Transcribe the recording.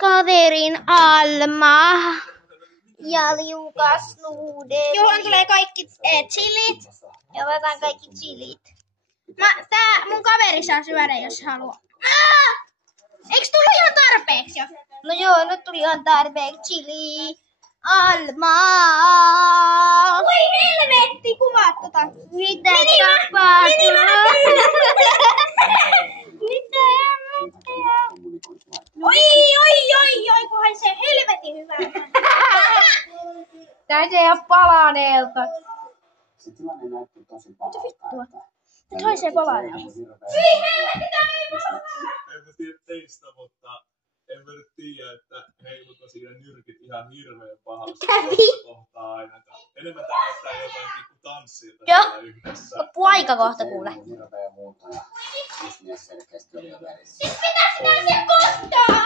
kaverin Alma ja liukas nuudeli. Johon tulee kaikki chilit. Ja otetaan kaikki chilit. Tää mun kaveri saa syödä, jos haluaa. Eiks tullut ihan tarpeeksi jo? No joo, nyt tuli ihan tarpeeksi chili. Alma! Voi helvetti, kuvaat tota. Mitä tapahtuu? Mitä helvettiä? Oi, kun haisee helvetin hyvältä. Tää se ihan palaneelta. Se tilanne näytti tosi pahalta. Nyt haisee palaneelta. Hyi helvetti, tää ei En mä tiedä teistä, mutta en mä nyt tiedä, että heiluko siinä nyrkit ihan hirveän pahasti kohtaa ainakaan. Enemmän tää näyttää jotain pikku tanssilta siellä yhdessä. Loppu aika kohta kuule. Hirveä muuta ja mies selkeästi oli jo verissä. Siis mitä sinä siellä kohtaa?